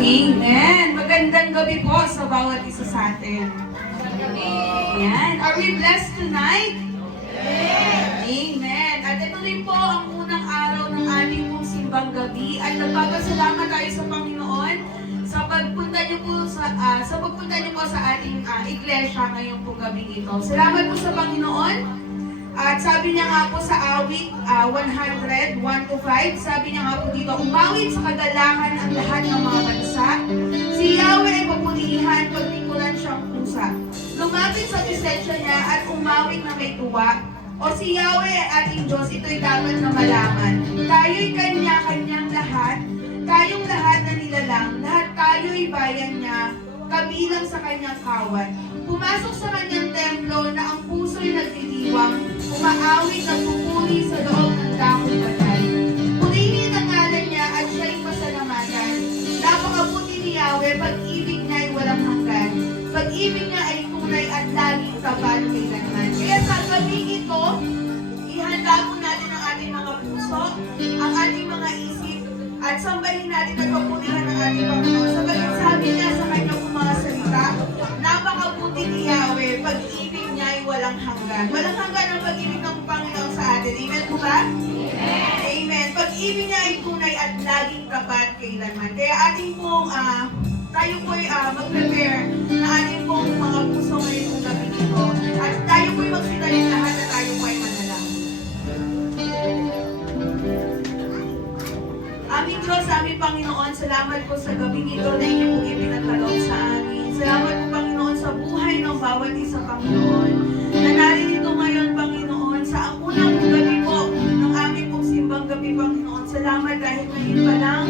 Amen. Magandang gabi po sa bawat isa sa atin. Ayan. Are we blessed tonight? Amen. At ito rin po ang unang araw ng ating pong simbang gabi. At nagpapasalamat tayo sa Panginoon sa pagpunta niyo po sa ating iglesia ngayong po gabi ito. Salamat po sa Panginoon. At sabi niya nga po sa awit 100, 1-5, sabi niya nga po dito, umawit sa kagalakan ang lahat ng mga bansa. Si Yahweh ay papunihan, pagtikulan siyang pusa. Lumapit sa presensya niya at umawit na may tuwa. O si Yahweh ay ating Diyos, ito'y dapat na malaman. Tayo'y kanya-kanyang lahat, tayong lahat na nilalang, lahat tayo'y bayan niya, kabilang sa kanyang kawan. Pumasok sa kanyang templo na ang puso'y nagdidiwang, umaawit ng pupuri sa loob ng dakong patay. Purihin ang ngalan niya at siya'y pasalamatan. Napakabuti ni Yahweh, pag-ibig niya ay walang hanggan. Pag-ibig niya ay tunay at laging tapat kailanman. Kaya sa gabi ito, ihanda po natin ang ating mga puso, ang ating mga isip, at sambahin natin at papurihan ang ating Panginoon. Sabalit sabi niya sa kanyang mga salita, napakabuti ni Yahweh, pag-ibig niya ay walang hanggan. Walang hanggan ang pag-ibig ng Panginoon sa atin. Amen po ba? Amen. Amen. Pag-ibig niya ay tunay at laging tapat kailanman. Kaya ating pong, tayo po'y mag-prepare na ating pong mga puso ngayon ng gabi nito. At tayo po'y magsitalin lahat na tayo po'y manalangin. Aming Diyos, aming Panginoon, salamat po sa gabi nito na inyong pong ipinagkaloob sa amin. Salamat po, Panginoon, sa buhay ng bawat isa, Panginoon. Na narinito ngayon, Panginoon, sa unang gabi po ng aming pong simbang gabi, Panginoon. Salamat dahil ngayon pa lang,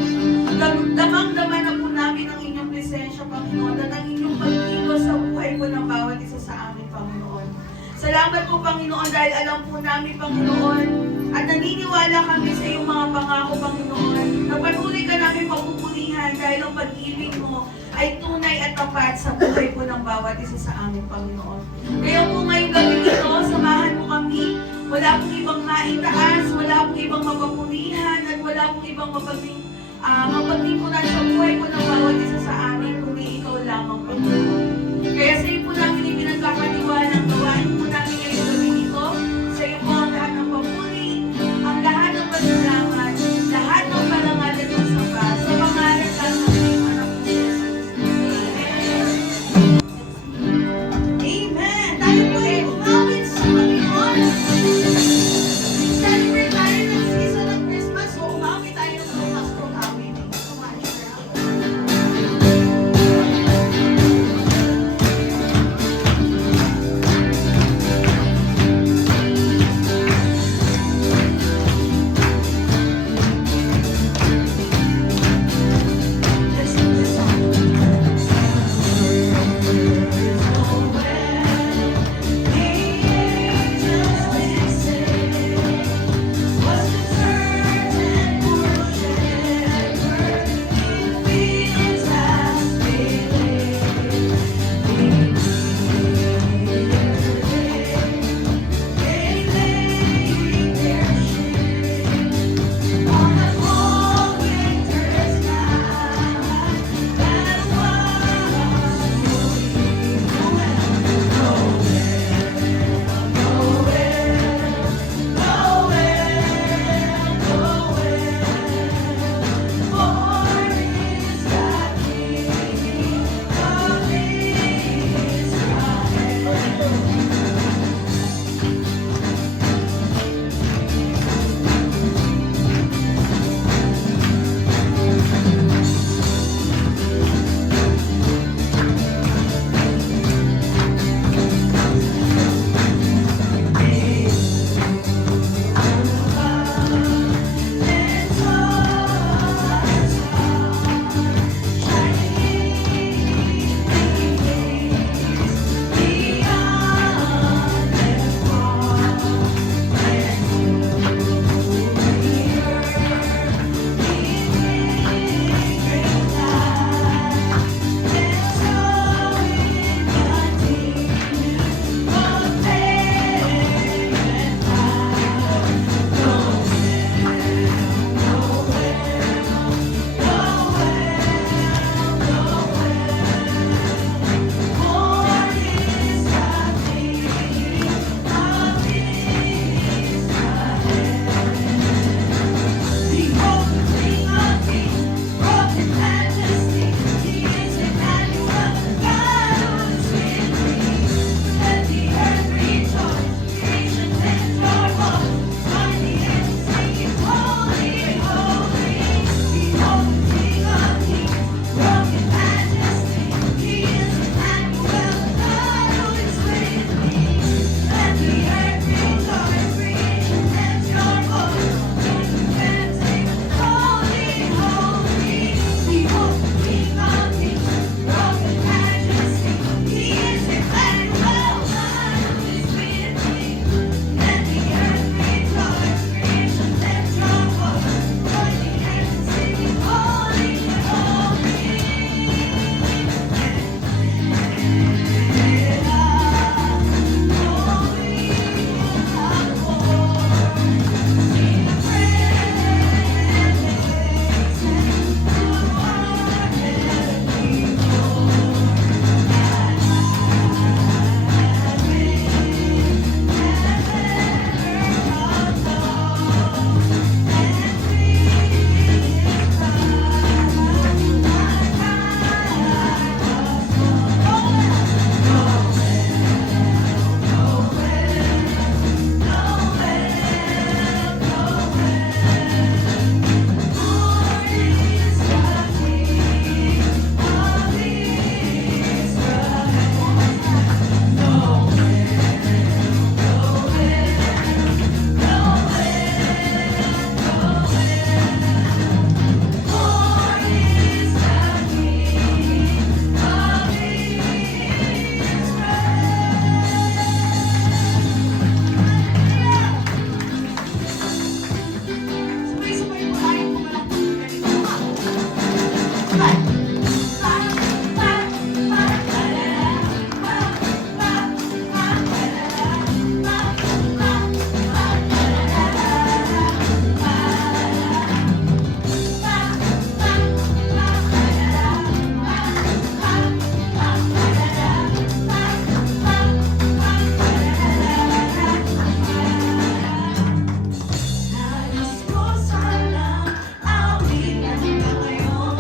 damang-dama na po namin ang inyong presensya, Panginoon, at ang inyong pagkilos sa buhay po ng bawat isa sa amin, Panginoon. Salamat po, Panginoon, dahil alam po namin, Panginoon, at naniniwala kami sa iyong mga pangako, Panginoon, na patuloy ka namin papupunihan dahil ang pag-ibig mo ay tunay at tapat sa buhay po ng bawat isa sa amin, Panginoon. Kaya po ngayong gabi ito, samahan mo kami. Wala pong ibang maitaas, wala pong ibang mapapunihan, at wala pong ibang mapagtingkuran sa buhay po ng bawat isa sa amin, kundi ikaw lamang, Panginoon. Kaya sa iyo po namin ipinagkakatiwalang gawain po namin ngayong gabi ito. Sa iyo po ang lahat ng papuri, ang lahat ng pasalamat, lahat ng parangal at ng samba, sa pangalan lang ng iyong anak po si Jesus. Amen! Tayo po ay umawit sa Panginoon. Celebrate tayo ng season of Christmas, so umawit tayo ng Pasko awit. Thank you so much. Nais ko sana awitan ka ngayon,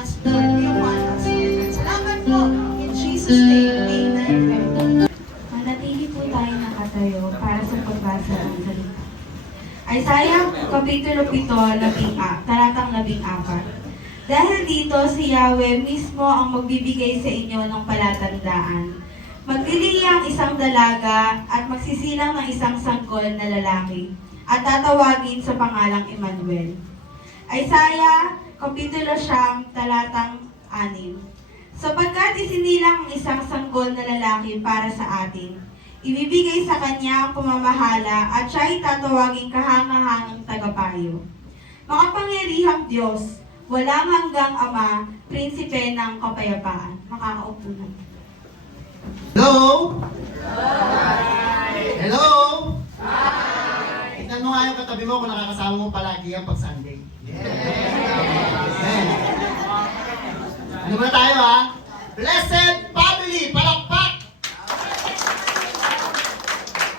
us, Lord, be upon us. Salamat po. In Jesus' name, amen. Manatili po tayo nakatayo para sa pagbasa ng salita. Isaiah Kapitulo 7, talatang 14. Dahil dito si Yahweh mismo ang magbibigay sa inyo ng palatandaan. Maglilihi ang isang dalaga at magsisilang ng isang sanggol na lalaki at tatawagin sa pangalang Emmanuel. Isaiah Kapitulo 9, talatang 6. Sapagkat isinilang ang isang sanggol na lalaki para sa atin, ibibigay sa kanya ang pamamahala at siya ay tatawaging kahangahangang tagapayo. Makapangyarihang Diyos, walang hanggang Ama, prinsipe ng kapayapaan. Makakaupo na. Hello? Hello? Tignan mo nga yung katabi mo kung nakakasama mo palagi yan pag Sunday. Amen. Ano muna tayo ha? Blessed family, palakpak!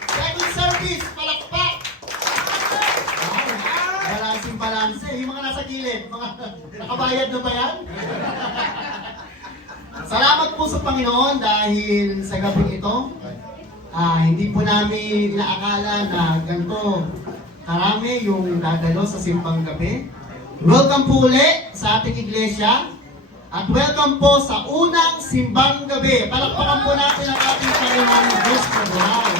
Second service, palakpak! Balancing balance. Yung mga nasa gilid, mga nakabayad na ba yan? Salamat po sa Panginoon dahil sa gabing ito, hindi po namin inaakala na ganito karami yung dadalo sa simbang gabi. Welcome po ulit sa ating iglesia at welcome po sa unang simbang gabi. Palakpakan po natin ang ating Panginoon Diyos na buhay.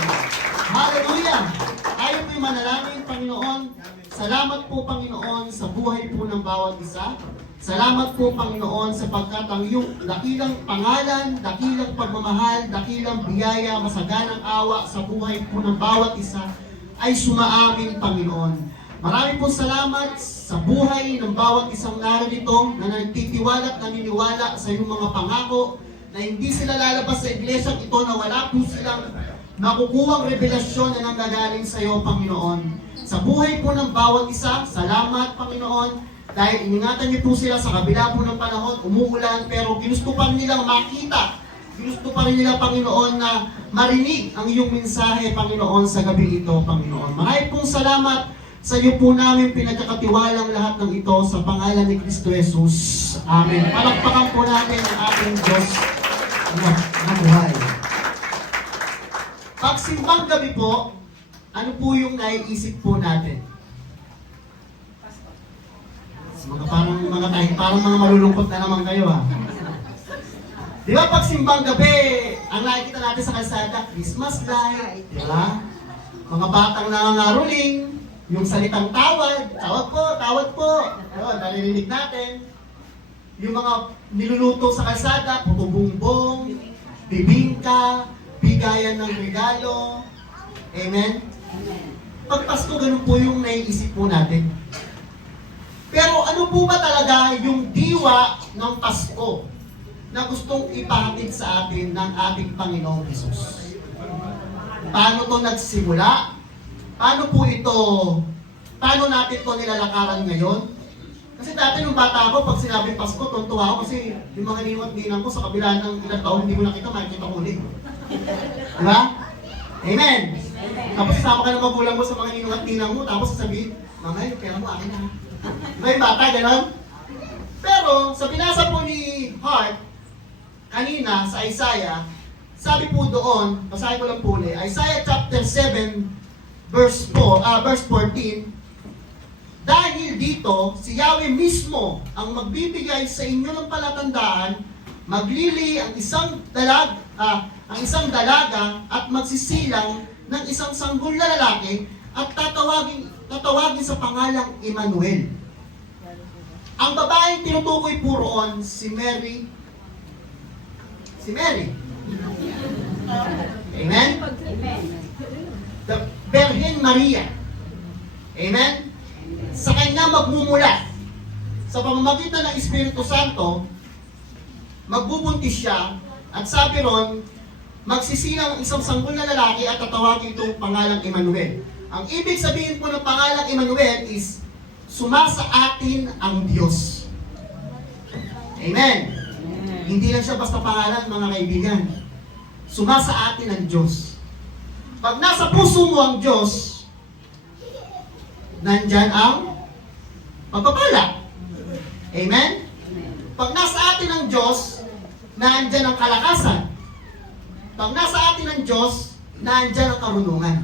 Hallelujah! Tayo po'y manalangin, Panginoon. Salamat po, Panginoon, sa buhay po ng bawat isa. Salamat po, Panginoon, sapagkat ang iyong dakilang pangalan, dakilang pagmamahal, dakilang biyaya, masaganang awa sa buhay po ng bawat isa ay sumaamin, Panginoon. Marami po salamat sa buhay ng bawat isang narito na nagtitiwala at naniniwala sa iyong mga pangako na hindi sila lalabas sa iglesyang ito na wala po silang nakukuhang revelasyon na nanggagaling sa iyo, Panginoon. Sa buhay po ng bawat isa, salamat, Panginoon, dahil iningatan niyo po sila sa kabila po ng panahon, umuulan, pero ginusto pa rin nilang makita. Ginusto pa rin nila, Panginoon, na marinig ang iyong mensahe, Panginoon, sa gabi ito, Panginoon. Maraming pong salamat sa iyo po namin pinagkakatiwalang lahat ng ito sa pangalan ni Kristo Jesus. Amen. Palakpakan po natin ang ating Diyos na buhay. Pagsimbang gabi po, ano po yung naiisip po natin? Parang mga malulungkot na naman kayo ha. Di ba pag simbang gabi, ang nakikita natin sa kalsada, Christmas light, di ba? Mga batang nangangaroling, yung salitang tawad, tawad po. Yun, naririnig natin. Yung mga niluluto sa kalsada, puto bumbong, bibingka, bigayan ng regalo. Amen? Pag Pasko, ganun po yung naiisip po natin. Pero ano po ba talaga yung diwa ng Pasko na gustong ipahatid sa atin ng ating Panginoong Hesus? Paano to nagsimula? Paano natin to nilalakaran ngayon? Kasi dati nung bata ako, pag sinabing Pasko, tuntua ako kasi yung mga ninang ko sa kabila ng ilang taon, hindi ko nakita, makikita ko ulit. Diba? Amen! Tapos sasama ka ng magulang mo sa mga ninang mo, tapos sasabihin, Mama, yung pera mo akin na. May bata, gano'n? Pero, sa binasa po ni Hart, kanina sa Isaiah, sabi po doon, basahin ko lang po ulit, Isaiah chapter 7, verse 14, dahil dito, si Yahweh mismo ang magbibigay sa inyo ng palatandaan, maglili ang isang dalaga at magsisilang ng isang sanggol na lalaki at tatawagin sa pangalang Emmanuel. Ang babaeng tinutukoy po roon, si Mary. Amen? The Virgin Maria. Amen? Sa kanya magmumula. Sa pamamagitan ng Espiritu Santo, magbubuntis siya at sabi ron, magsisilang ang isang sanggol na lalaki at tatawagin itong pangalang Emmanuel. Ang ibig sabihin po ng pangalang Emmanuel is, sumasa atin ang Diyos. Amen. Hindi lang siya basta pangalan, mga kaibigan. Sumasa atin ang Diyos. Pag nasa puso mo ang Diyos, nandyan ang pagpapala. Amen? Pag nasa atin ang Diyos, naandyan ang kalakasan. Pag nasa atin ang Diyos, naandyan ang karunungan.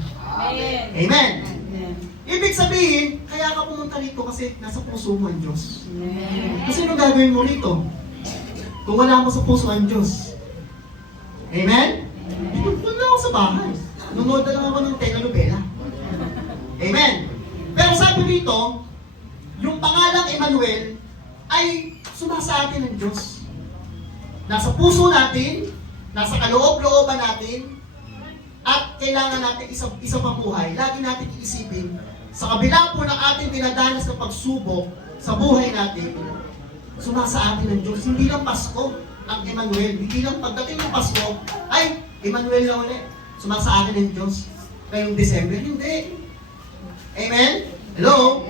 Amen. Ibig sabihin, kaya ka pumunta rito kasi nasa puso mo ang Diyos. Kasi ano gagawin mo rito? Kung wala mo sa puso ang Diyos. Amen? Doon lang ako sa bahay. Nunod na lang ako ng telenovela. Amen? Pero sabi rito, yung pangalang Emmanuel ay sumasa atin ng Diyos. Nasa puso natin, nasa kaloob-looban natin, at kailangan natin isang pamuhay. Lagi natin iisipin, sa kabila po ng ating dinadanas na pagsubok sa buhay natin, sumasa atin ng Diyos. Hindi lang Pasko ang Emmanuel. Hindi lang pagdating ng Pasko, ay, Emmanuel na ulit. Sumasa atin ng Diyos. Ngayong December, hindi. Amen? Hello?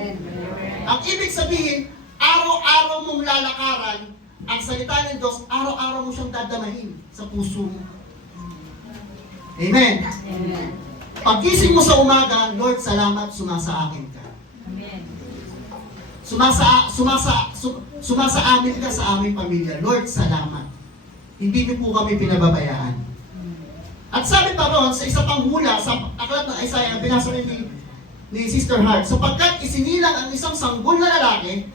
Ang ibig sabihin, araw-araw mong lalakaran ang salita ng Diyos, araw-araw mo siyang dadamahin sa puso mo. Amen? Pagkising mo sa umaga, Lord, salamat, sumasa akin ka. Sumasa amin ka sa aming pamilya. Lord, salamat. Hindi niyo po kami pinababayaan. At sabi pa ron, sa isa pang hula, sa aklat ng Isaiah, binasa rin ni Sister Hart, sapagkat isinilang ang isang sanggol na lalaki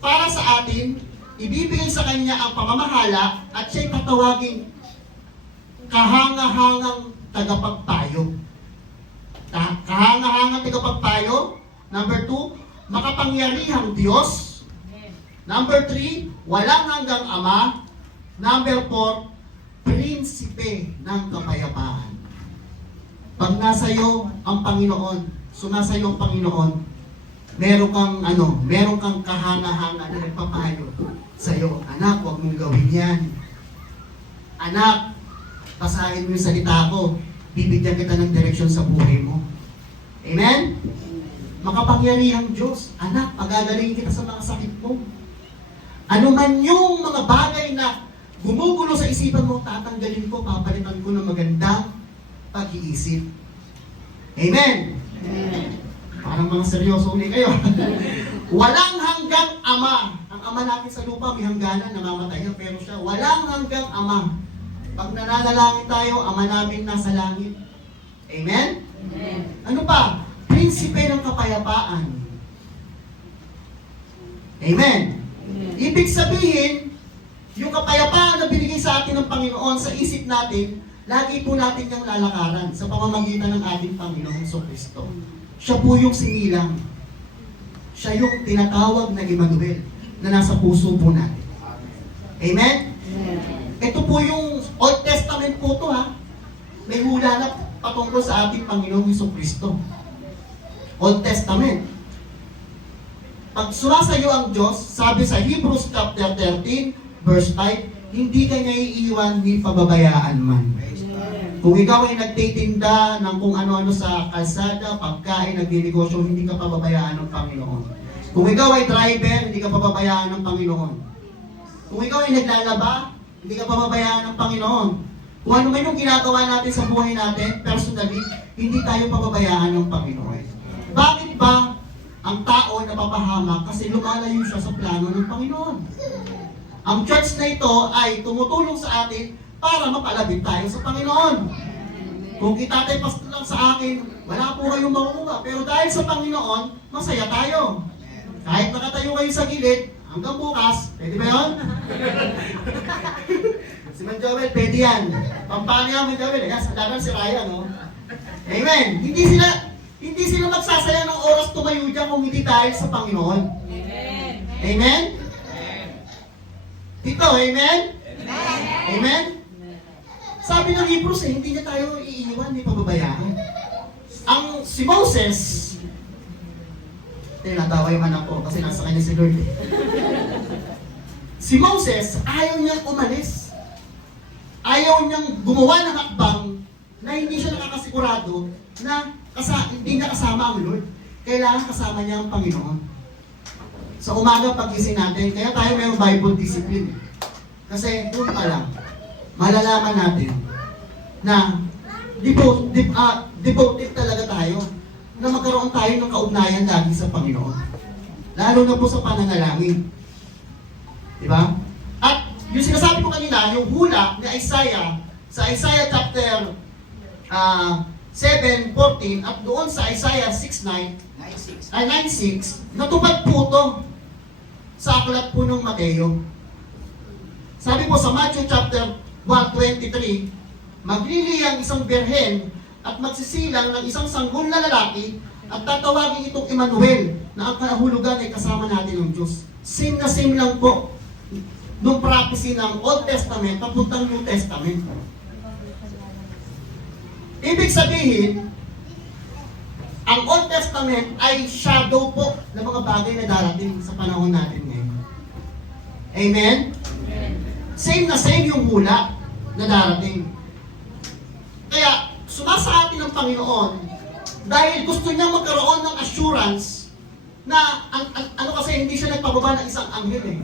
para sa atin, ibibigay sa kanya ang pamamahala at siya'y tatawaging kahanga-hangang tagapagpayo. Kahanga-hangang tagapagpayo. Number 2, makapangyarihang Diyos. Number 3, walang hanggang Ama. Number 4, prinsipe ng kapayapaan. Pag nasa iyo ang Panginoon, sumasa iyo ang Panginoon, meron kang kahanga-hanga na nagpapayo sa iyo. Anak, huwag mong gawin yan. Anak, basahin mo yung salita ko. Bibigyan kita ng direksyon sa buhay mo. Amen? Makapangyarihang Diyos. Anak, pagagalingin kita sa mga sakit mo. Ano man yung mga bagay na gumugulo sa isipan mo, tatanggalin ko, papalitan ko ng magandang pag-iisip. Amen? Amen. Parang mga seryoso ulit kayo. Walang hanggang Ama. Ang Ama natin sa lupa, may hangganan, namamatay yan, pero siya, walang hanggang Ama. Pag nananalangin tayo, Ama namin nasa langit. Amen? Amen. Ano pa? Prinsipe ng kapayapaan. Amen? Amen. Ibig sabihin, yung kapayapaan na binigay sa atin ng Panginoon sa isip natin, lagi po natin yung lalakaran sa pamamagitan ng ating Panginoon Kristo. Siya po yung sinilang. Siya yung tinatawag na Emmanuel na nasa puso po natin. Amen? Ito po yung Old Testament po to ha. May hula na patungkol sa ating Panginoong Kristo. Old Testament. Pag sumasayo ang Diyos, sabi sa Hebrews chapter 13, verse 5, hindi ka niya iiwan ni pababayaan man. Kung ikaw ay nagtitinda ng kung ano-ano sa kalsada, pagkain, nagdinegosyo, hindi ka pababayaan ng Panginoon. Kung ikaw ay driver, hindi ka pababayaan ng Panginoon. Kung ikaw ay naglalaba, hindi ka pababayaan ng Panginoon. Kung ano man yung ginagawa natin sa buhay natin, personally, hindi tayo pababayaan ng Panginoon. Bakit ba ang tao napapahamak? Kasi lumalayo siya sa plano ng Panginoon. Ang church na ito ay tumutulong sa atin para mapalapit tayo sa Panginoon. Kung itatay pastor lang sa akin, wala po kayong makukuha. Pero dahil sa Panginoon, masaya tayo. Kahit nakatayo kayo sa gilid, hanggang bukas, pwede ba yun? Si Man Joel, pwede yan. Pampanga Man Joel, yan, sa dagan si Ryan, no? Amen. Hindi sila magsasaya ng oras tumayo dyan kung hindi dahil sa Panginoon. Amen. Amen? Tito, amen? Amen? Sabi ng Hebrews, hindi niya tayo iiwan, hindi pababayaan. Si Moses, natawa yung anak ko kasi nasa kanya si Lord. Si Moses, ayaw niyang umalis. Ayaw niyang gumawa ng hakbang na hindi siya nakakasigurado na hindi niya kasama ang Lord. Kailangan kasama niya ang Panginoon. Sa umaga pagising natin, kaya tayo may Bible discipline. Kasi doon pa lang, malalaman natin na devoted talaga tayo na magkaroon tayo ng kaugnayan lagi sa Panginoon. Lalo na po sa pananalangin. Diba? kanina, yung hula ni Isaiah, sa Isaiah chapter 7:14 at doon sa Isaiah 6:9, 9:6, natupad po to sa aklat po ng Mateo. Sabi po sa Matthew chapter 1:23, maglili ang isang birhen at magsisilang ng isang sanggol na lalaki at tatawagin itong Emmanuel na ang kahulugan ay kasama natin ng Diyos. Same na same lang po nung prophecy ng Old Testament papuntang New Testament. Ibig sabihin, ang Old Testament ay shadow po ng mga bagay na darating sa panahon natin ngayon. Amen? Same na same yung hula na darating. Kaya, sumasa atin ng Panginoon dahil gusto niya magkaroon ng assurance na ano kasi hindi siya nagpababa ng isang anghel eh.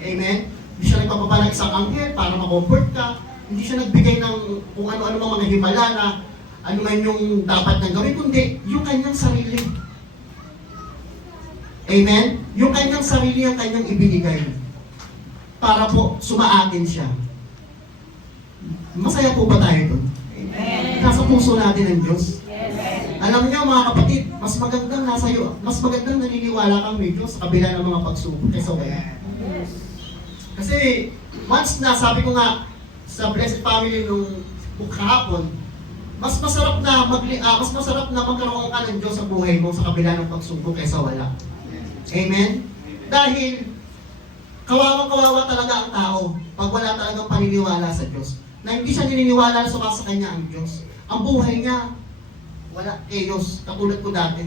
Amen? Hindi siya nagpababa ng isang anghel para ma-comfort ka. Hindi siya nagbigay ng kung ano-ano mga himala na ano man yung dapat nang gawin, kundi yung kanyang sarili. Amen? Yung kanyang sarili ang kanyang ibinigay para po sumaatin siya. Masaya po ba tayo doon? Amen. Nasa puso natin ang Diyos. Yes. Alam niyo mga kapatid, mas magandang mas magandang naniniwala kang may Diyos sa kabila ng mga pagsubok kaysa wala. Yes. Kasi once na sabi ko nga sa Blessed Family nung kahapon, mas masarap na magkaroon ka ng Diyos sa buhay mo sa kabila ng pagsubok kaysa wala. Amen? Dahil kawawa talaga ang tao pag wala talagang paniniwala sa Diyos. Na hindi siya naniniwala na sa kanya ang Diyos. Ang buhay niya, wala chaos, katulad ko dati.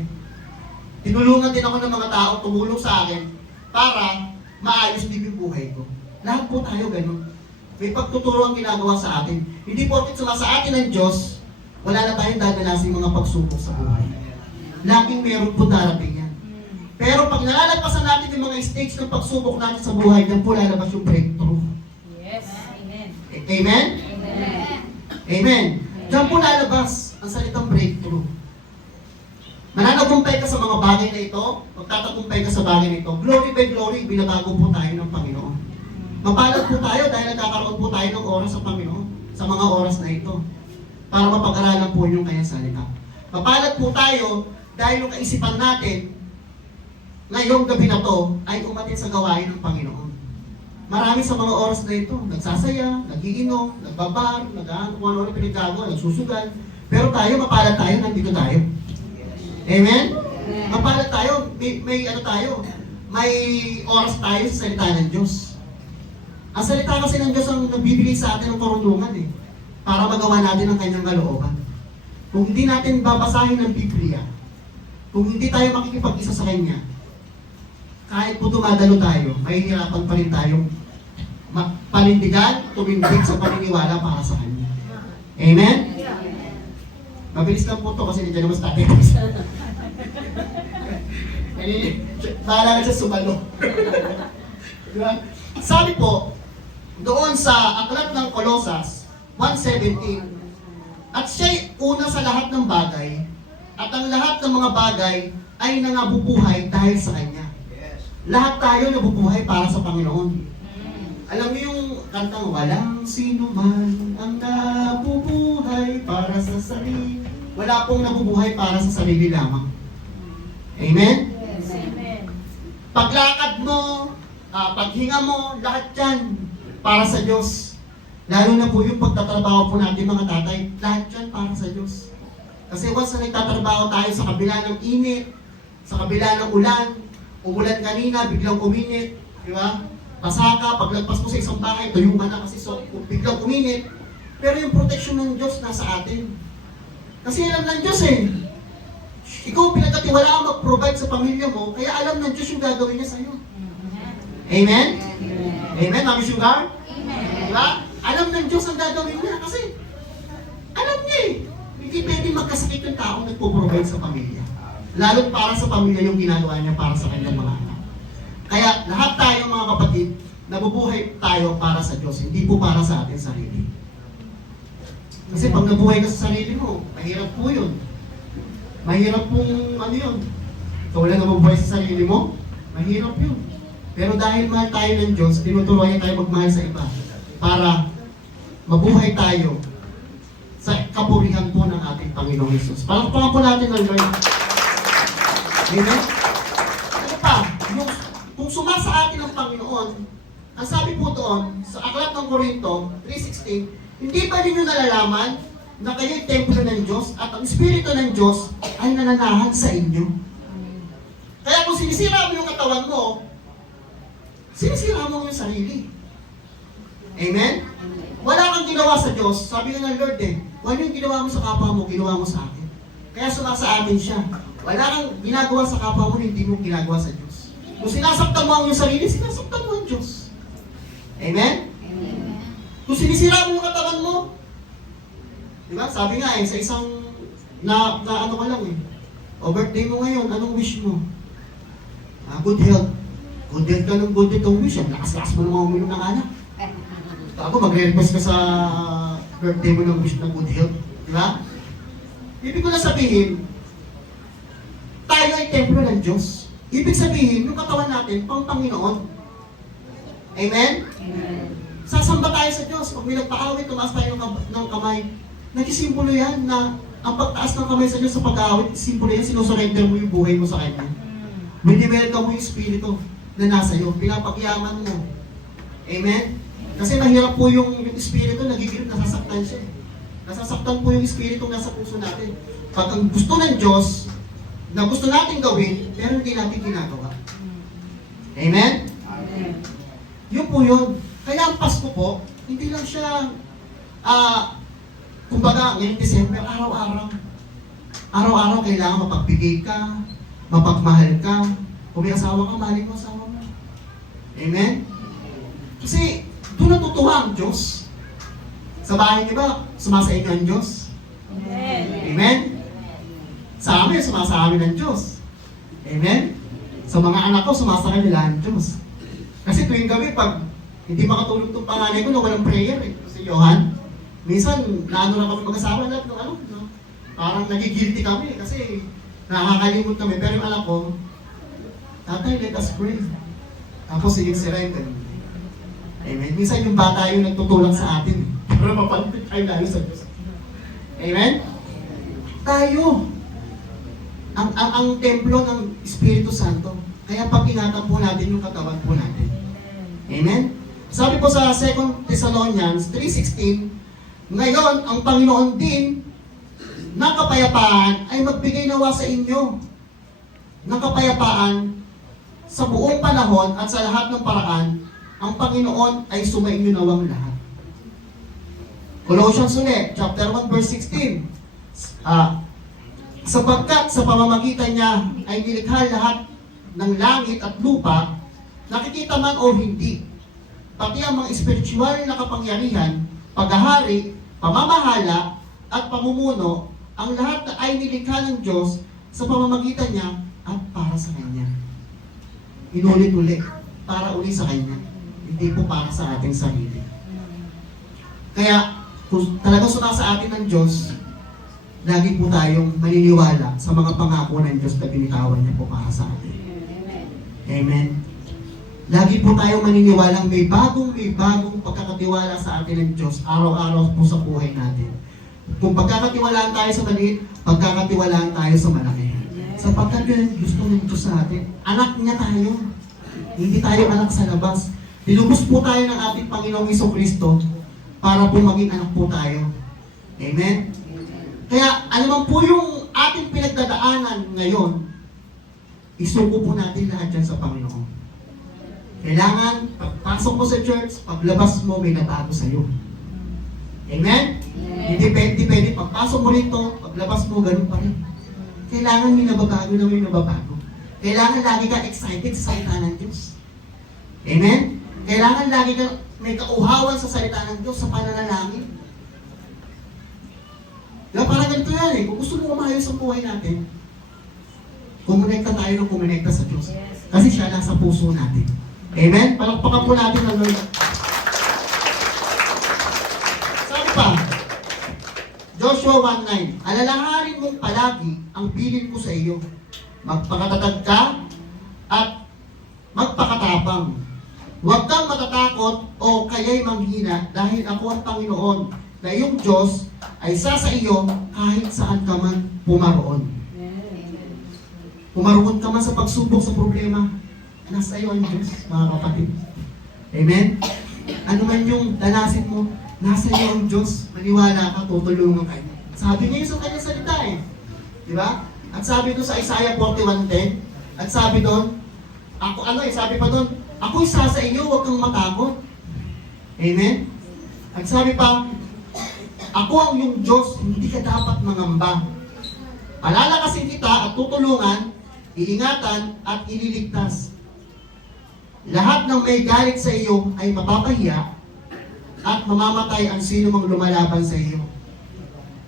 Tinulungan din ako ng mga tao, tumulong sa akin para maayos din yung buhay ko. Lahat po tayo ganun. May pagtuturo ang ginagawa sa atin. Hindi po sa atin ng Diyos, wala na tayong dadalasin mga pagsubok sa buhay. Laging meron po darating yan. Pero pag nalalagpasan natin yung mga stage ng pagsubok natin sa buhay, yan po lalabas yung breakthrough. Yes. Amen. Amen? Amen. Amen. Diyan po lalabas ang salitang breakthrough. Mananagumpay ka sa mga bagay na ito, magtatagumpay ka sa bagay na ito, glory by glory, binabago po tayo ng Panginoon. Mapalad po tayo dahil nagkakaroon po tayo ng oras sa Panginoon, sa mga oras na ito, para mapag-aralan po yung kanyang salita. Mapalad po tayo dahil yung kaisipan natin, ngayong gabi na to, ay umatin sa gawain ng Panginoon. Marami sa mga oras na ito, nagsasaya, nagiinom, nagbabar, nag-ano, kung ano pinagagawa, nagsusugal. Pero tayo, mapalad tayo, nandito tayo. Amen? Mapalad tayo, may oras tayo sa salita ng Diyos. Ang salita kasi ng Diyos ang nagbibigay sa atin ng karunungan eh, para magawa natin ang kanyang kalooban. Kung hindi natin babasahin ng Biblia, kung hindi tayo makikipag-isa sa Kanya, kahit po tumadalo tayo, mahihirapan pa rin tayong panindigan, tumindig sa paniniwala para sa Kanya. Amen? Mabilis lang po ito kasi nandiyan naman sa tatay ko. Bahala na siya sumalo. Diba? Sabi po, doon sa aklat ng Colossus 1:17, at siya'y una sa lahat ng bagay, at ang lahat ng mga bagay ay nangabubuhay dahil sa Kanya. Lahat tayo nabubuhay para sa Panginoon. Alam niyo yung kantang, walang sino man ang nabubuhay para sa sarili. Wala pong nabubuhay para sa sarili lamang. Amen? Yes. Amen. Paglakad mo, paghinga mo, lahat yan para sa Diyos. Lalo na po yung pagtatrabaho po natin mga tatay, lahat yan para sa Diyos. Kasi once na nagtatrabaho tayo sa kabila ng init, sa kabila ng ulan, umulan kanina, biglang uminit, di ba? Basa ka, paglagpas mo sa isang bahay, tuyo ka na kasi biglang uminit. Pero yung protection ng Diyos nasa atin. Kasi alam ng Diyos eh. Ikaw pinagkatiwalaan mag-provide sa pamilya mo, kaya alam ng Diyos yung gagawin niya sa'yo. Amen? Amen, Mami Sugar? Amen. Diba? Alam ng Diyos ang gagawin niya kasi alam niya eh. Hindi pwede magkasakit yung taong nagpo-provide sa pamilya. Lalo para sa pamilya yung ginagawa niya para sa kanyang mga anak. Kaya lahat tayo mga kapatid, nabubuhay tayo para sa Diyos, hindi po para sa ating sarili. Kasi pag nabuhay ka sa sarili mo, mahirap po yun. Mahirap pong ano yun. Ikaw lang nabubuhay sa sarili mo, mahirap yun. Pero dahil mahal tayo ng Diyos, tinuturuan niya tayo magmahal sa iba. para mabuhay tayo sa kapurihan po ng ating Panginoong Hesus. Palakpakan po natin ang Lord. Amen? Ano pa? Kung sumasa atin ang Panginoon, ang sabi po doon, sa Aklat ng Korinto 3:16, hindi ba ninyo nalalaman na kayo'y templo ng Diyos at ang Espiritu ng Diyos ay nananahan sa inyo? Kaya kung sinisira mo yung katawan mo, sinisira mo yung sarili. Amen? Wala kang ginawa sa Diyos. Sabi nga ng Lord wala yung ginawa mo sa kapwa mo, ginawa mo sa akin. Kaya sumasa atin siya. Wala kang ginagawa sa kapwa mo, hindi mo ginagawa sa Diyos. Kung sinasaktan mo ang iyong sarili, sinasaktan mo ang Diyos. Amen? Kung sinisira mo yung katawan mo, di ba? Sabi nga sa isang, na ano ka lang o birthday mo ngayon, anong wish mo? Good health. Good health ka ng good health ang wish. Lakas-lakas mo naman uminom ng anak. Ako, magre-request ka sa birthday mo ng wish ng good health. Di ba? Ibig ko na sabihin, tayo ay templo ng Diyos. Ibig sabihin, yung katawan natin, pang Panginoon. Amen? Amen. Sasamba tayo sa Diyos. Pag may nagpa-awit, tumaas tayo ng kamay. Nagsisimpulo yan na ang pagtaas ng kamay sa Diyos sa pag-awit, simbolo yan, sinusurrender mo yung buhay mo sa Kanya. Biniwelcome mo yung Espiritu na nasa iyo. Pinapagyaman mo. Amen? Kasi mahirap po yung Espiritu, nagigilip, nasasaktan siya. Nasasaktan po yung Espiritu nasa puso natin. Pag ang gusto ng Diyos, na gusto natin gawin, pero hindi natin ginagawa. Amen? Amen. Yun po yun. Kaya ang Pasko po, hindi lang siya, kumbaga, ngayong December, araw-araw. Araw-araw kailangan mapagbigay ka, mapagmahal ka. Kung may asawa ka, mahalin mo asawa mo. Amen? Kasi, doon natutuwa ang Diyos. Sa bahay niyo ba, sumasainyo ang Diyos? Amen. Amen? Sa amin, sumasa amin ang Diyos. Amen? Sa mga anak ko, sumasa kanila ang Diyos. Kasi tuwing gabi, pag hindi makatulog itong panganay ko na walang prayer si Johan, minsan, naano na kami mag-asawa lahat ng no? Parang nagigilty kami kasi nakakalimot kami. Pero yung anak ko, Tatay, let us pray. Tapos yung si Ryan, amen? Minsan yung bata yung nagtutulak sa atin para mapalapit tayo lalo sa Diyos. Amen? Tayo, ang templo ng Espiritu Santo. Kaya pag-ingatan po natin yung katawan po natin. Amen? Sabi po sa 2 Thessalonians 3:16, ngayon, ang Panginoon din ng kapayapaan ay magbigay nawa sa inyo ng kapayapaan sa buong panahon at sa lahat ng paraan, ang Panginoon ay sumainyo nawang lahat. Colossians ulit, chapter 1, verse 16. Sapagkat sa pamamagitan niya ay nilikha lahat ng langit at lupa, nakikita man o hindi, pati ang mga espiritual na kapangyarihan, paghahari, pamamahala, at pamumuno, ang lahat na ay nilikha ng Diyos sa pamamagitan niya at para sa Kanya. Inulit-ulit, para uli sa Kanya. Hindi po para sa ating sarili. Kaya, kung talagang sumasa atin ng Diyos, lagi po tayong maniniwala sa mga pangako ng Diyos na binitawan niya po para sa atin. Amen. Lagi po tayong maniniwalang may bagong pagkakatiwala sa atin ng Diyos araw-araw po sa buhay natin. Kung pagkakatiwalaan tayo sa maliit, pagkakatiwalaan tayo sa malaki. Sapagkat yun ang gusto ng Diyos sa atin. Anak niya tayo. Hindi tayo anak sa labas. Nilubos po tayo ng ating Panginoong Jesucristo para po maging anak po tayo. Amen? Kaya, alam po yung ating pinagdadaanan ngayon, isuko po natin lahat dyan sa Panginoon. Kailangan, pagpasok mo sa church, paglabas mo, may natago sa'yo. Amen? Hindi pwede, pagpasok mo rito, paglabas mo, ganun pa rin. Kailangan may nababago. Kailangan lagi ka excited sa salita ng Diyos. Amen? Kailangan lagi ka may kauhawan sa salita ng Diyos, sa pananalangin. Diba, parang ganito yan Kung gusto mo umayos ang buhay natin, kumonekta tayo ng kumonekta sa Diyos. Kasi siya nasa puso natin. Amen? Palakpakan po natin ang Lord. Sabi pa, Joshua 1:9, alalahanin mong palagi ang bilin ko sa iyo. Magpakatatag ka at magpakatapang. Huwag kang matatakot o kaya'y manghina dahil ako ang Panginoon na iyong Diyos ay isa sa iyo kahit saan ka man pumaroon. Pumaroon ka man sa pagsubok sa problema, nasa iyo ang Diyos, mga kapatid. Amen? Ano man yung danasin mo, nasa iyo ang Diyos, maniwala ka, tutulungan ka. Sabi niya yun sa kanyang salita eh. Di ba? At sabi doon sa Isaiah 41:10, at sabi doon, sabi pa doon, ako isa sa inyo, huwag kang matakot. Amen? At sabi pa, ako ang iyong Diyos, hindi ka dapat mangamba. Palalakasin kita at tutulungan, iingatan at ililigtas. Lahat ng may galit sa iyo ay mapapahiya at mamamatay ang sino mang lumalaban sa iyo.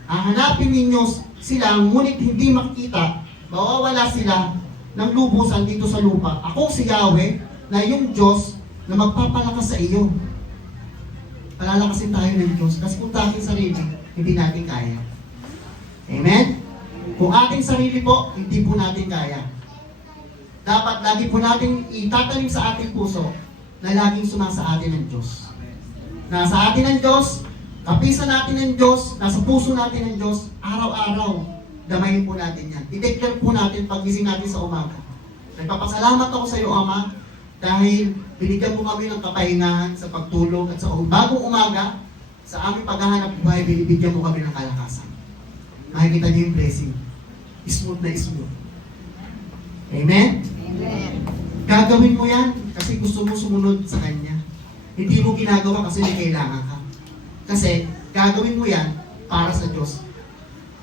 Hahanapin ninyo sila, ngunit hindi makikita, mawawala sila ng lubusan dito sa lupa. Ako si Yahweh, na yung Diyos na magpapalakas sa iyo. Palalakasin tayo ng Diyos kasi kung ating sarili, hindi natin kaya. Amen? Kung ating sarili po, hindi po natin kaya. Dapat lagi po natin itatanim sa ating puso na laging sumasa atin ng Diyos. Nasa atin ng Diyos, kapisan natin ng Diyos, nasa puso natin ng Diyos, araw-araw, damayin po natin yan. I-declare po natin pag-gising natin sa umaga. Nagpapasalamat ako sa iyo, Ama, dahil binigyan mo kami ng kapahingahan sa pagtulog at sa bagong umaga, sa aming paghahanap buhay, binibigyan mo kami ng kalakasan. Makikita niyo yung blessing. Smooth na smooth. Amen? Amen. Gagawin mo yan kasi gusto mo sumunod sa Kanya. Hindi mo ginagawa kasi may kailangan ka. Kasi gagawin mo yan para sa Diyos.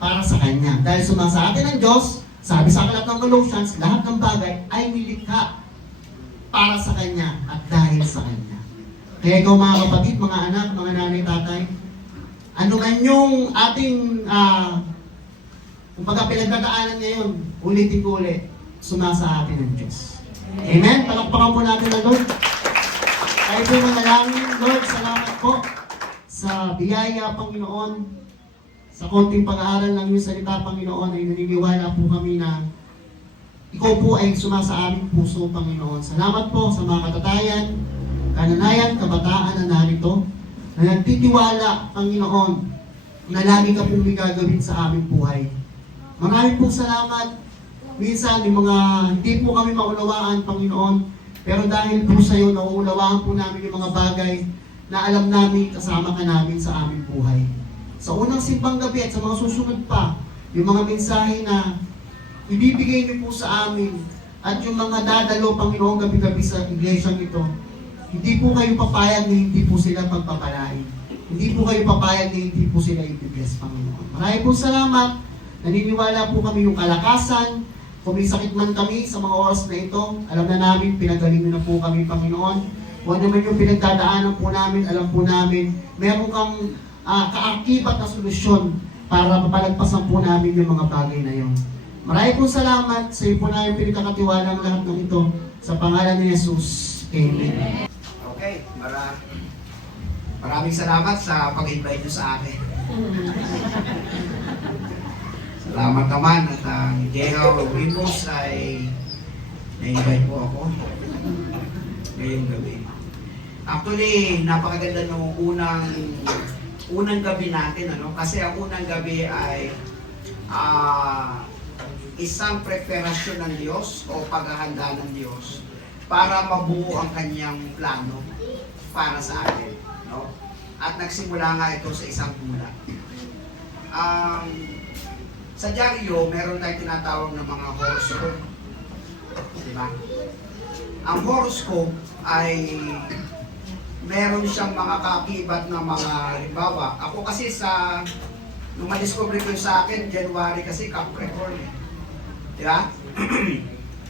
Para sa Kanya. Dahil sumasa atin ng Diyos, sabi sa aklat ng Colossians, lahat ng bagay ay nilikha para sa Kanya at dahil sa Kanya. Kaya ikaw mga kapatid, mga anak, mga nanay, tatay, ano man yung ating kumbaga pinagdadaanan ngayon, ulitin ko ulit, sumasa atin ng Diyos. Amen? Palakpakan po natin ang Lord. Tayo po manalangin, Lord, salamat po sa biyaya, Panginoon, sa konting pag-aaral ng iyong salita, Panginoon, ay naniniwala po kami na ikaw po ay sumasa aming puso, Panginoon. Salamat po sa mga katatayan, kananayan, kabataan na narito, na nagtitiwala, Panginoon, na lagi ka pong may gagawin sa aming buhay. Maraming pong salamat. Minsan, yung mga hindi po kami maunawaan, Panginoon, pero dahil po sa iyo, nauunawaan po namin yung mga bagay na alam namin kasama ka namin sa aming buhay. Sa unang simbang gabi at sa mga susunod pa, yung mga mensahe na ibibigay niyo po sa amin at yung mga dadalo, Panginoon, gabi-gabi sa iglesia nito, hindi po kayo papayag na hindi po sila pagpapalain. Hindi po kayo papayag na hindi po sila ibibless, Panginoon. Maraming po salamat. Naniniwala po kami yung kalakasan. Kung may sakit man kami sa mga oras na ito, alam na namin, pinagaling na po kami, Panginoon. Kung ano man yung pinagdadaanan po namin, alam po namin, meron kang kaakibat na solusyon para mapalagpasan po namin yung mga bagay na yun. Maraming po salamat sa iyo po na yung pinagkakatiwala ng lahat ng ito. Sa pangalan ni Jesus. Amen. Okay, maraming salamat sa pag-invite niyo sa akin. Salamat naman at ang Jehovah Witness ay na-invite po ako ngayong gabi. Actually, napakaganda nung unang gabi natin, kasi ang unang gabi ay isang preparasyon ng Diyos o paghahanda ng Diyos para mabuo ang kanyang plano para sa atin. No? At nagsimula nga ito sa isang tula. Sa dyaryo, meron tayong tinatawag ng mga horoscope. Diba? Ang horoscope ay meron siyang mga kaakibat na mga halimbawa. Ako kasi nung ma-discover ko sa akin, January kasi Capricorn. Diba?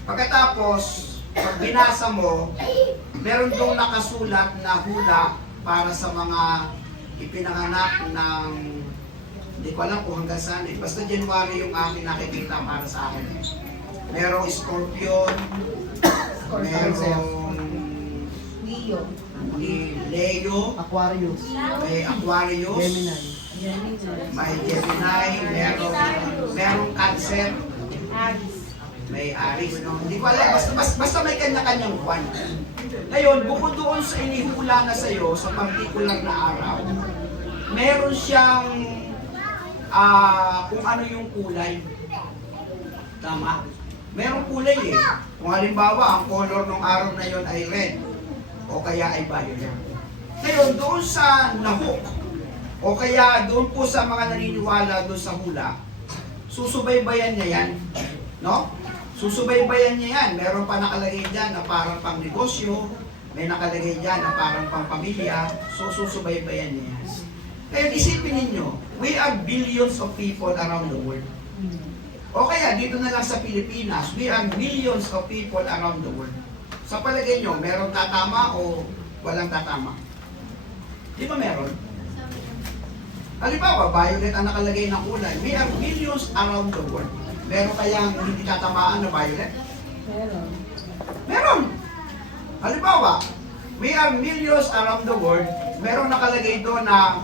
Pagkatapos, pag binasa mo, meron doon nakasulat na hula para sa mga ipinanganak ng, hindi ko alam kung hanggang saan eh. Basta January yung aking nakikita para sa akin. Merong Scorpion, merong Leo, Aquarius. may Aquarius, may Gemini, merong Cancer, May Aris, no? Hindi ko alam, basta may kanya-kanyang buwan. Ngayon, bukod doon sa inihula na sa'yo, sa particular na araw, meron siyang kung ano yung kulay. Tama? Merong kulay eh. Kung halimbawa, ang color ng araw na yon ay red, o kaya ay violet. Ngayon, doon sa nahook, o kaya doon po sa mga naniniwala doon sa hula, susubaybayan niya yan. No? Susubaybayan niya yan. Meron pa nakalagay dyan na parang pang negosyo, may nakalagay dyan na parang pang pamilya, so susubaybayan niya yan. Kaya isipin ninyo, we are billions of people around the world. O kaya dito na lang sa Pilipinas, we are millions of people around the world. Sa palagay nyo, meron tatama o walang tatama? Di ba meron? Halimbawa, violet ang nakalagay ng kulay. We are millions around the world. Meron kayang hindi tatamaan na violet? Meron. Meron! Halimbawa, we are millions around the world. Meron nakalagay doon na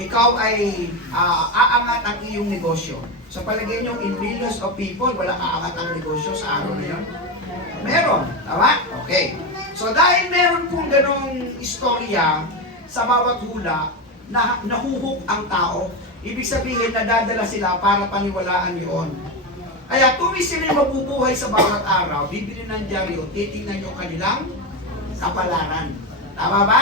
ikaw ay aangat ang iyong negosyo. Sa palagay nyo, in millions of people, walang aangat ang negosyo sa araw na yun? Meron. Tama? Okay. So dahil meron pong ganong istorya sa bawat hula, na nahuhuk ang tao, ibig sabihin nadadala sila para paniwalaan yun. Kaya tuwing sila mabubuhay sa bawat araw, bibili ng dyaryo, titingnan yung kanilang kapalaran. Tama ba?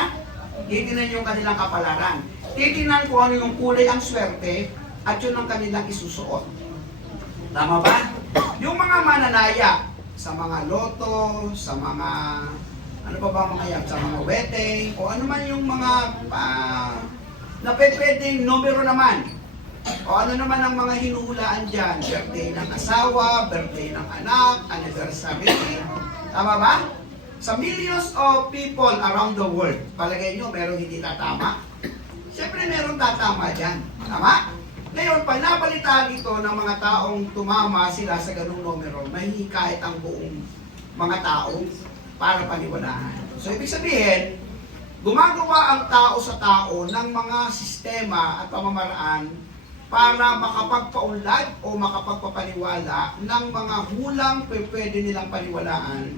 Titingnan yung kanilang kapalaran. Titingnan kung ano yung kulay ang swerte at yun ang kanilang isusuot. Tama ba? Yung mga mananaya sa mga loto, sa mga ano pa ba mga yan, sa mga wedding, o ano man yung mga na pwedeng numero naman. O ano naman ang mga hinuhulaan dyan? Birthday ng asawa, birthday ng anak, anniversary. Tama ba? Sa millions of people around the world, palagay nyo, meron hindi tatama? Siyempre meron tatama dyan. Tama? Ngayon, pag nabalitaan ito ng mga taong tumama sila sa ganung numero, may hikayat ang buong mga tao para paniwalaan. So, ibig sabihin, gumagawa ang tao sa tao ng mga sistema at pamamaraan para makapagpaunlad o makapagpapaniwala ng mga hulang pwede nilang paniwalaan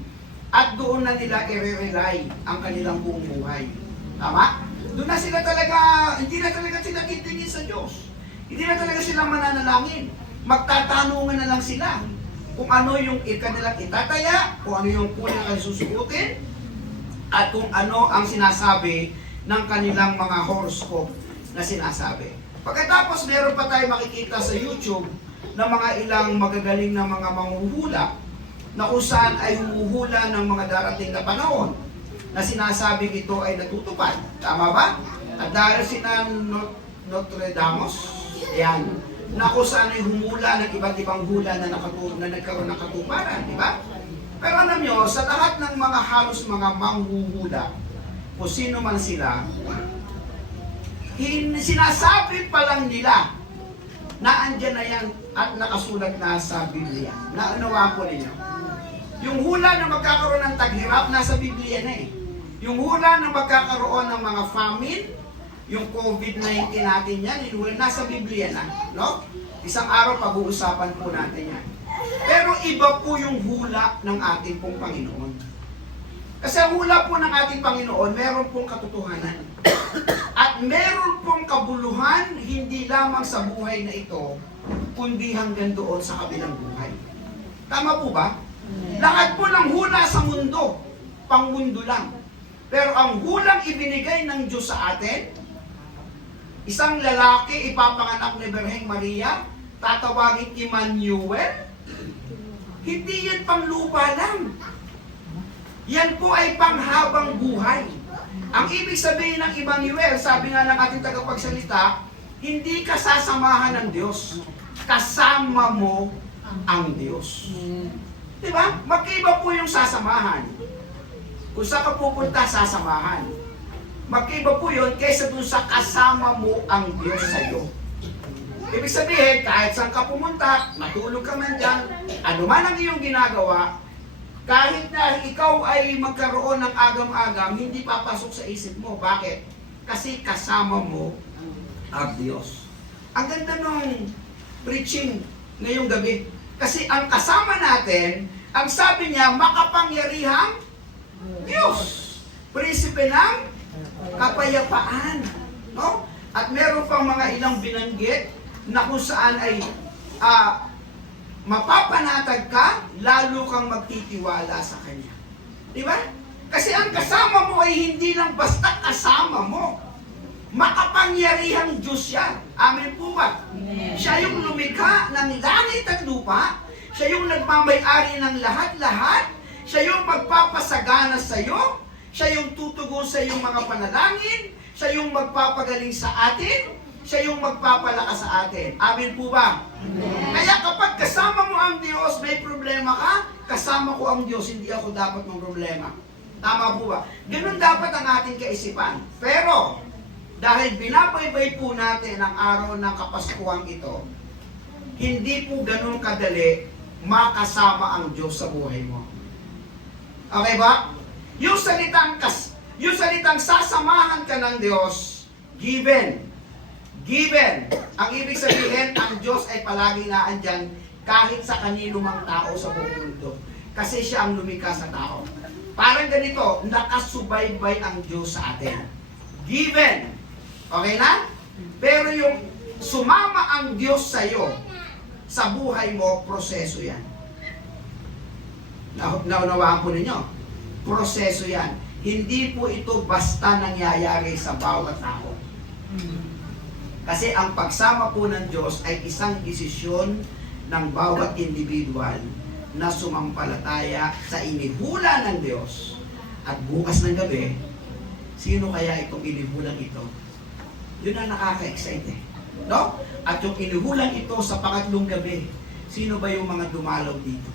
at doon na nila i-rely ang kanilang buong buhay. Tama? Doon na sila talaga, hindi na talaga sila titingin sa Diyos. Hindi na talaga sila mananalangin. Magtatanungan na lang sila kung ano yung kanilang itataya, kung ano yung kulay na susuotin, at kung ano ang sinasabi ng kanilang mga horoscope na sinasabi. Pagkatapos, meron pa tayo makikita sa YouTube ng mga ilang magagaling na mga manghuhula na kung saan ay humuhula ng mga darating na panahon na sinasabing ito ay natutupad. Tama ba? At dahil sina Notre Dame, yan, na kung saan ay humula ng iba't ibang hula na nagkaroon ng katuparan, di ba? Pero alam nyo, sa lahat ng mga halos mga manghuhula, o sino man sila, sinasabi pa lang nila na andyan na yan at nakasulat na sa Biblia. Naunawaan po ninyo. Yung hula na magkakaroon ng taghirap, nasa Biblia na eh. Yung hula na magkakaroon ng mga famine, yung COVID-19 natin yan, yung hula, nasa Biblia na. No? Isang araw pag-uusapan po natin yan. Pero iba po yung hula ng ating pong Panginoon. Kasi ang hula po ng ating Panginoon, meron pong katotohanan. At meron pong kabuluhan, hindi lamang sa buhay na ito, kundi hanggang doon sa kabilang buhay. Tama po ba? Lahat po ng hula sa mundo, pangmundo lang. Pero ang hulang ibinigay ng Diyos sa atin, isang lalaki ipapanganak ni Birheng Maria, tatawagin Emmanuel, hindi yan panglupa lang. Yan po ay panghabang buhay. Ang ibig sabihin ng Emmanuel, sabi nga ng ating tagapagsalita, hindi ka sasamahan ng Diyos. Kasama mo ang Diyos. Diba? Magkaiba po yung sasamahan. Kung saan ka pupunta, sasamahan. Magkaiba po yun kaysa dun sa kasama mo ang Diyos sa iyo. Ibig sabihin, kahit saan ka pumunta, matulog ka man dyan, ano man ang iyong ginagawa, kahit na ikaw ay magkaroon ng agam-agam, hindi papasok sa isip mo. Bakit? Kasi kasama mo ang Diyos. Ang ganda nung preaching ngayong gabi. Kasi ang kasama natin, ang sabi niya, makapangyarihang Diyos. Prinsipe ng kapayapaan. No? At meron pang mga ilang binanggit na kung saan ay mapapanatag ka, lalo kang magtitiwala sa Kanya. Di ba? Kasi ang kasama mo ay hindi lang basta kasama mo. Makapangyarihang Diyos yan. Amen po ba? Siya yung lumikha ng langit at lupa. Siya yung nagmamay-ari ng lahat-lahat. Siya yung magpapasagana sa iyo. Siya yung tutugon sa iyong mga panalangin. Siya yung magpapagaling sa atin. Siya yung magpapalakas sa atin. Amen po ba? Kaya kapag kasama mo ang Diyos, may problema ka, kasama ko ang Diyos, hindi ako dapat ng problema. Tama po ba? Ganun dapat ang ating kaisipan. Pero, dahil binabaybay po natin ang araw ng Kapaskuhan ito, hindi po ganun kadali makasama ang Diyos sa buhay mo. Okay ba? Yung salitang sasamahan ka ng Diyos, given. Given. Ang ibig sabihin, ang Diyos ay palagi naandyan kahit sa kanino mang tao sa buong mundo. Kasi siya ang lumikha sa tao. Parang ganito, nakasubaybay ang Diyos sa atin. Given. Okay na? Pero yung sumama ang Diyos sa iyo, sa buhay mo, proseso yan. Naunawaan po ninyo? Proseso yan. Hindi po ito basta nangyayari sa bawat tao. Kasi ang pagsama po ng Diyos ay isang desisyon ng bawat individual na sumampalataya sa inihula ng Diyos. At bukas ng gabi, sino kaya itong inihulang ito? Yun ang nakaka-excite eh. No? At yung inihulang ito sa pangatlong gabi, sino ba yung mga dumalaw dito?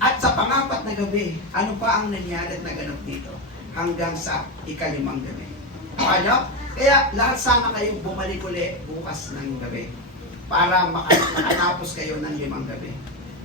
At sa pangapat na gabi, ano pa ang nangyari at naganap dito? Hanggang sa ikalimang gabi. Ano? Kaya lahat sana kayo bumalik uli bukas ng gabi para makatapos kayo ng 5 gabi.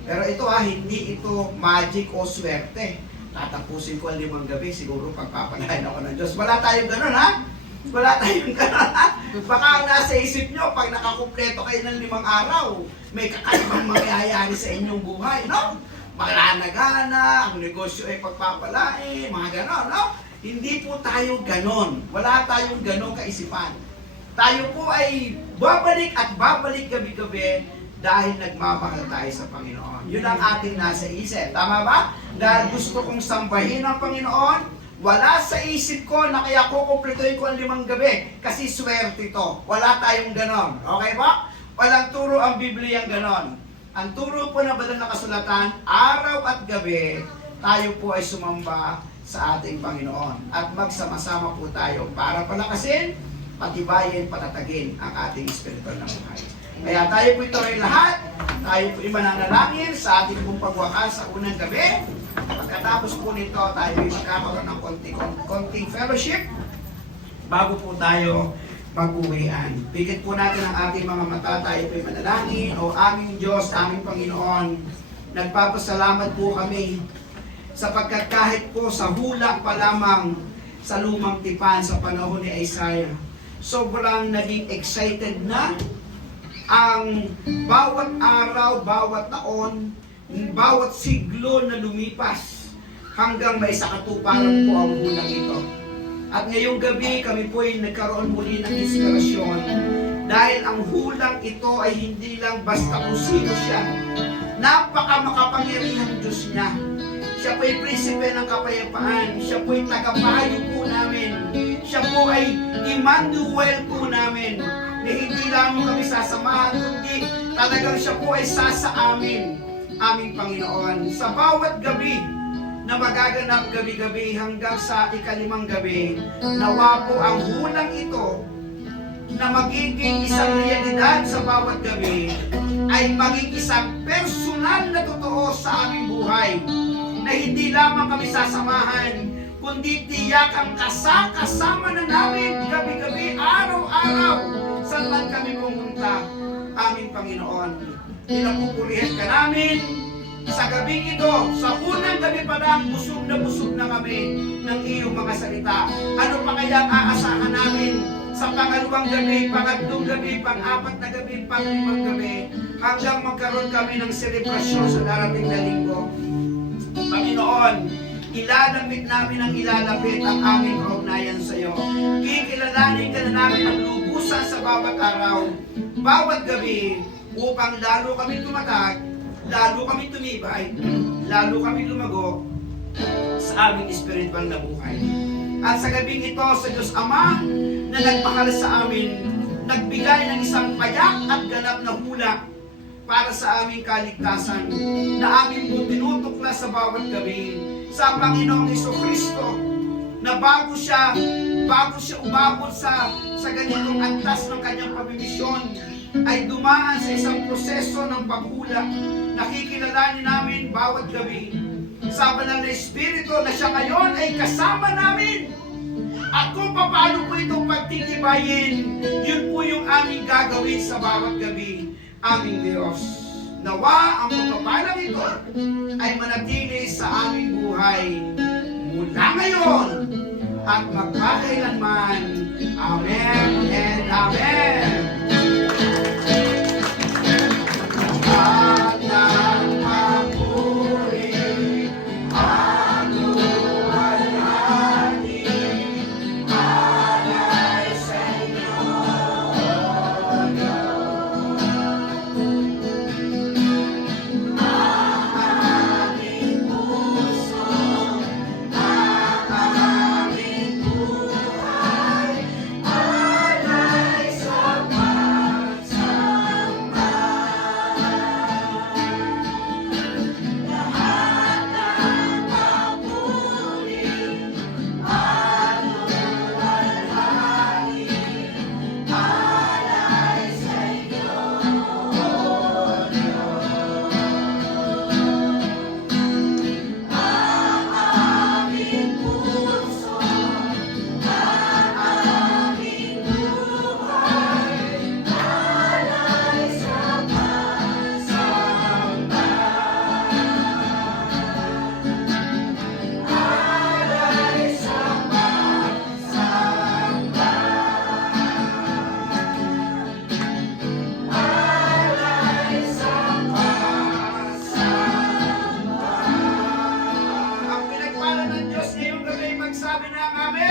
Pero ito hindi ito magic o swerte. Tatapusin ko ang 5 gabi, siguro pagpapalain ako ng Diyos. Wala tayong ganun ha? Wala tayong ganun ha? Baka nasa isip nyo, pag nakakumpleto kayo ng 5 araw, may kakaibang mangyayari sa inyong buhay, no? Malanagana, ang negosyo ay pagpapalain, mga ganon, no? Hindi po tayo ganon. Wala tayong ganon kaisipan. Tayo po ay babalik at babalik gabi-gabi dahil nagmamahal tayo sa Panginoon. Yun ang ating nasa isip. Tama ba? Dahil gusto kong sambahin ang Panginoon, wala sa isip ko na kaya kukumpletuhin ko ang 5 gabi kasi swerte ito. Wala tayong ganon. Okay ba? Walang turo ang Biblia ganon. Ang turo po na banal na kasulatan, araw at gabi, tayo po ay sumamba sa ating Panginoon. At magsama-sama po tayo para palakasin, patibayin, patatagin ang ating spiritual na buhay. Kaya tayo po ito ay lahat, tayo po ay mananalangin sa ating pong pagwakas sa unang gabi. Pagkatapos po nito, tayo ay magkakaroon ng konting fellowship bago po tayo mag-uwian. Pigit po natin ang ating mga mata, tayo po ay manalangin. O aming Diyos, aming Panginoon, nagpapasalamat po kami sapagkat kahit po sa hula pa lamang sa lumang tipan sa panahon ni Isaiah, sobrang naging excited na ang bawat araw, bawat taon, bawat siglo na lumipas hanggang may sakatuparan po ang hulang ito. At ngayong gabi kami po ay nagkaroon muli ng inspirasyon dahil ang hulang ito ay hindi lang basta kung sino siya. Napaka-makapangyarihang Diyos niya. Siya po ay prinsipe ng kapayapaan. Siya po ay tagapayo po namin. Siya po ay Emmanuel po namin. Na hindi lamang kami sasamahan, kundi talagang siya po ay sasaamin, aming Panginoon. Sa bawat gabi na magaganap gabi-gabi hanggang sa ika-5 gabi, nawa po ang hulang ito na magiging isang realidad sa bawat gabi ay maging isang personal na totoo sa aming buhay na hindi lamang kami sasamahan, kundi tiyak ang kasama na namin gabi-gabi, araw-araw, saan man kami pumunta, aming Panginoon. Pinapupulihan ka namin sa gabing ito, sa unang gabi pa lang, busog na kami ng iyong mga salita. Ano pa kaya ang aasahan namin sa pangalawang gabi, pangatlong gabi, pang-4 na gabi, pang-5 gabi, hanggang magkaroon kami ng selebrasyon sa darating na linggo. Panginoon, ilalamit namin ang ilalapit ang aming kaugnayan sa iyo. Kikilalanin ka na namin ang lubusan sa bawat araw, bawat gabi, upang lalo kami tumatag, lalo kami tumibay, lalo kami lumago sa aming espiritual na buhay. At sa gabing ito, sa Diyos Ama na nagmahal sa amin, nagbigay ng isang payak at ganap na hula para sa aming kaligtasan na aming po tinutuklas sa bawat gabi sa Panginoong Jesucristo, na bago siya umabot sa ganitong antas ng kanyang pamimisyon, ay dumaan sa isang proseso ng paghula. Nakikilalanin namin bawat gabi sa banal na Espiritu na siya ngayon ay kasama namin. At kung paano po itong pagtitibayin, yun po yung aming gagawin sa bawat gabi, aming Diyos. Nawa ang pagpapalang ito ay manatili sa aming buhay mula ngayon at magpakailanman. Amen and Amen. Lahat ng papuri, anuwalhati, alay sa inyo, ang aming puso, ang aming buhay, alay sa pagsamba. Lahat ng papuri, anuwalhati, alay sa inyo, O Diyos. Ang aming puso, ang aming buhay, alay sa pagsamba. Alay sa pagsamba. Alay sa pagsamba. Ang pinagpala ng Diyos ngayong gabi, magsabi ng Amen.